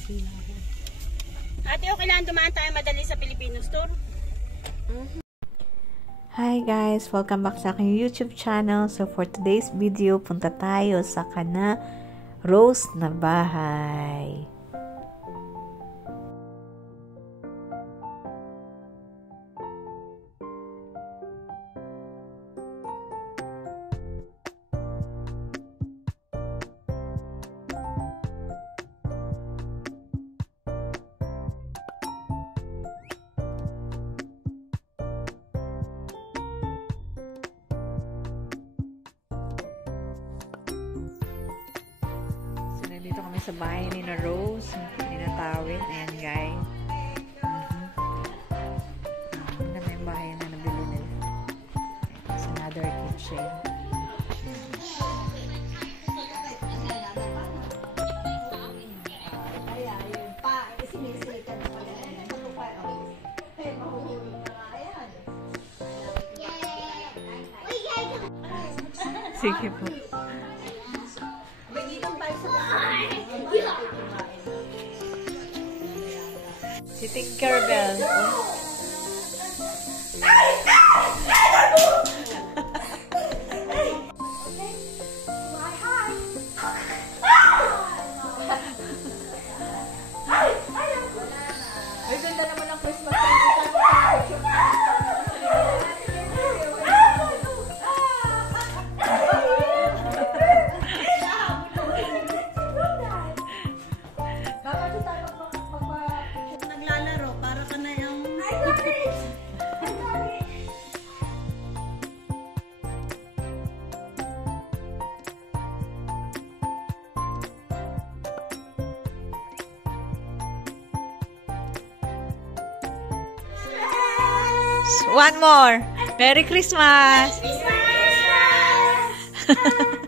Ate, okay lang dumaan tayo madali sa Filipino store? Hi guys! Welcome back sa aking YouTube channel. So for today's video, punta tayo sa Kana Rose na bahay. Dito kami sa bahay ni na Rose, ni na Tawin. Ayan guys. Ganda yung bahay na nabili nila. It's another kitchen. Sige po. Si Tinkerbell. Ay, ganda naman ang Christmas tree. One more. Merry Christmas! Christmas!